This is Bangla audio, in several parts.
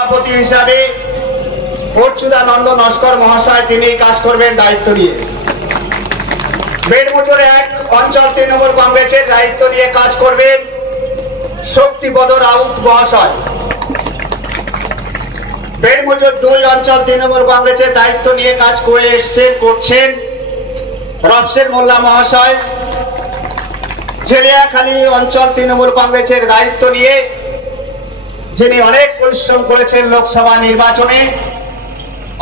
সভাপতি হিসাবে অচ্যুতানন্দ নস্কর মহাশয় তিনি কাজ করবেন দায়িত্ব নিয়ে। বেড়মুজোর 1 অঞ্চল তৃণমূল কংগ্রেসের দায়িত্ব নিয়ে কাজ করবেন শক্তিপদ রাউত মহাশয়। বেড়মুজোর 2 অঞ্চল তৃণমূল কংগ্রেসের দায়িত্ব নিয়ে কাজ করছেন রফসের মোল্লা মহাশয়। ঝেলিয়াখালী অঞ্চল তৃণমূল কংগ্রেসের দায়িত্ব নিয়ে যিনি অনেক পরিশ্রম করেছেন লোকসভা নির্বাচনে,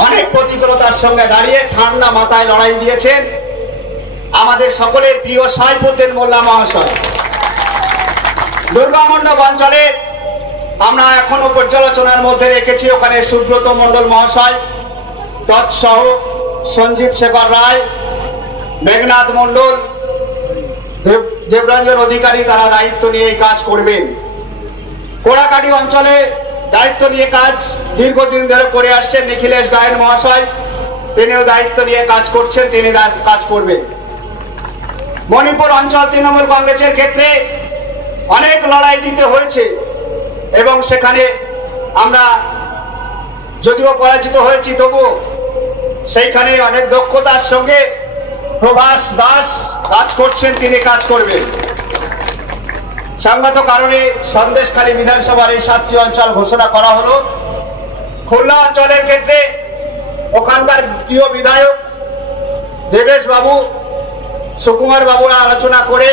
অনেক প্রতিকূলতার সঙ্গে দাঁড়িয়ে ঠান্ডা মাথায় লড়াই দিয়েছেন আমাদের সকলের প্রিয় সাইফুদ্দিন মোল্লা মহাশয়। দুর্গামণ্ডপ অঞ্চলে আমরা এখনো পর্যালোচনার মধ্যে রেখেছি ওখানে সুব্রত মণ্ডল মহাশয়, তৎসহ সঞ্জীব শেখর রায়, মেঘনাথ মণ্ডল, দেবরঞ্জন অধিকারী তারা দায়িত্ব নিয়ে কাজ করবেন। কোড়াকাটি অঞ্চলে দায়িত্ব নিয়ে কাজ দীর্ঘদিন ধরে করে আসছেন নিখিলেশ গায়েন মহাশয়, তিনিও দায়িত্ব নিয়ে কাজ করছেন, তিনি কাজ করবেন। মণিপুর অঞ্চল তৃণমূল কংগ্রেসের ক্ষেত্রে অনেক লড়াই দিতে হয়েছে এবং সেখানে আমরা যদিও পরাজিত হয়েছি তবু সেইখানে অনেক দক্ষতার সঙ্গে প্রভাস দাস কাজ করছেন, তিনি কাজ করবেন। সংগত কারণে সন্দেশখালী বিধানসভার এই 7টি অঞ্চল ঘোষণা করা হলো। খুলনা অঞ্চলের ক্ষেত্রে ওখানকার প্রিয় বিধায়ক দেবেশ বাবু, সুকুমার বাবুরা আলোচনা করে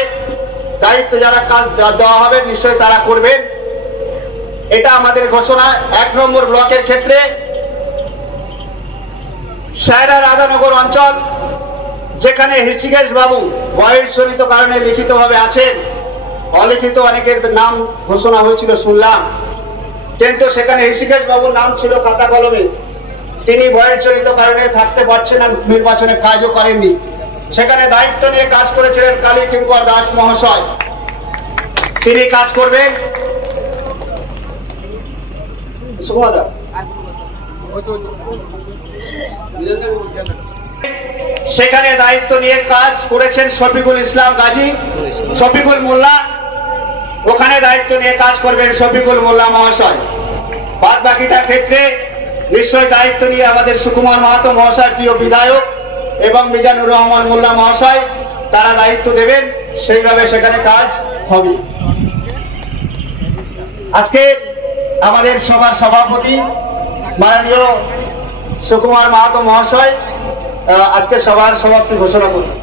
দায়িত্ব যারা কাজ দেওয়া হবে নিশ্চয়ই তারা করবেন, এটা আমাদের ঘোষণা। 1 নম্বর ব্লকের ক্ষেত্রে সায়রা রাধানগর অঞ্চল, যেখানে হৃষিকেশ বাবু বয়সজনিত কারণে লিখিতভাবে আছেন, অলিখিত অনেকের নাম ঘোষণা হয়েছিল শুনলাম, কিন্তু সেখানে হৃষিকেশ বাবুর নাম ছিল খাতা কলমে, তিনি বয়সজনিত কারণে থাকতে পারছেন না, নির্বাচনে কাজও করেননি। সেখানে দায়িত্ব নিয়ে কাজ করেছিলেন কালী কিঙ্কর দাস মহাশয়, তিনি কাজ করবেন। সেখানে দায়িত্ব নিয়ে কাজ করেছেন শফিকুল ইসলাম গাজী, শফিকুল মোল্লা, ওখানে দায়িত্ব নিয়ে কাজ করবেন শফিকুল মোল্লা মহাশয়। বাদ বাকিটার ক্ষেত্রে নিশ্চয় দায়িত্ব নিয়ে আমাদের সুকুমার মাহাতো মহাশয় প্রিয় বিধায়ক এবং মিজানুর রহমান মোল্লা মহাশয় তারা দায়িত্ব দেবেন, সেইভাবে সেখানে কাজ হবে। আজকে আমাদের সভার সভাপতি মাননীয় সুকুমার মাহাতো মহাশয় আজকে সভার সমাপ্তি ঘোষণা করুন।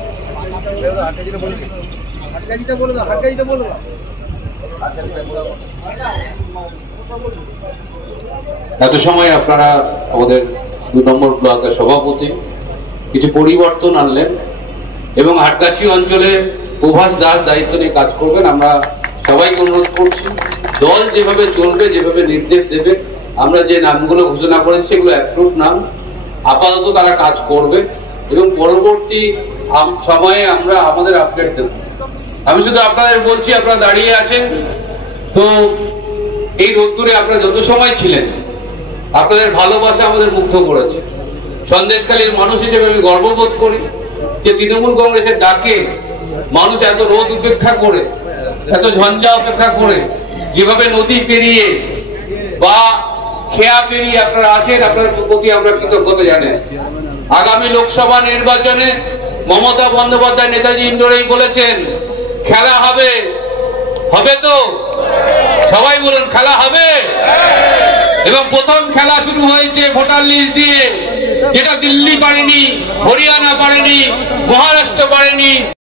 এত সময় আপনারা আমাদের 2 নম্বর ব্লকের সভাপতি কিছু পরিবর্তন আনলেন এবং হাটগাছি অঞ্চলে প্রভাস দাস দায়িত্ব নিয়ে কাজ করবেন। আমরা সবাইকে অনুরোধ করছি দল যেভাবে চলবে, যেভাবে নির্দেশ দেবে, আমরা যে নামগুলো ঘোষণা করেছি সেগুলো অ্যাপ্রুভ নাম, আপাতত তারা কাজ করবে এবং পরবর্তী সময়ে আমরা আমাদের আপডেট দেব। আমি শুধু আপনাদের বলছি, আপনারা দাঁড়িয়ে আছেন তো এই রোদ্দুরে আপনারা যত সময় ছিলেন আপনাদের ভালোবাসা আমাদের মুগ্ধ করেছে। সন্দেশখালীর মানুষ হিসেবে আমি গর্ববোধ করি যে তৃণমূল কংগ্রেসের ডাকে মানুষ এত রোদ উপেক্ষা করে, এত ঝঞ্ঝা উপেক্ষা করে যেভাবে নদী পেরিয়ে বা খেয়া পেরিয়ে আপনারা আসেন, আপনার প্রতি আমরা কৃতজ্ঞতা জানাই। আগামী লোকসভা নির্বাচনে মমতা বন্দ্যোপাধ্যায় নেতাজি ইন্ডোরেই বলেছেন খেলা হবে, হবে তো সবাই বলুন খেলা হবে। এবং প্রথম খেলা শুরু হয়েছে ভোটার লিস্ট দিয়ে, যেটা দিল্লি পারেনি, হরিয়ানা পারেনি, মহারাষ্ট্র পারেনি।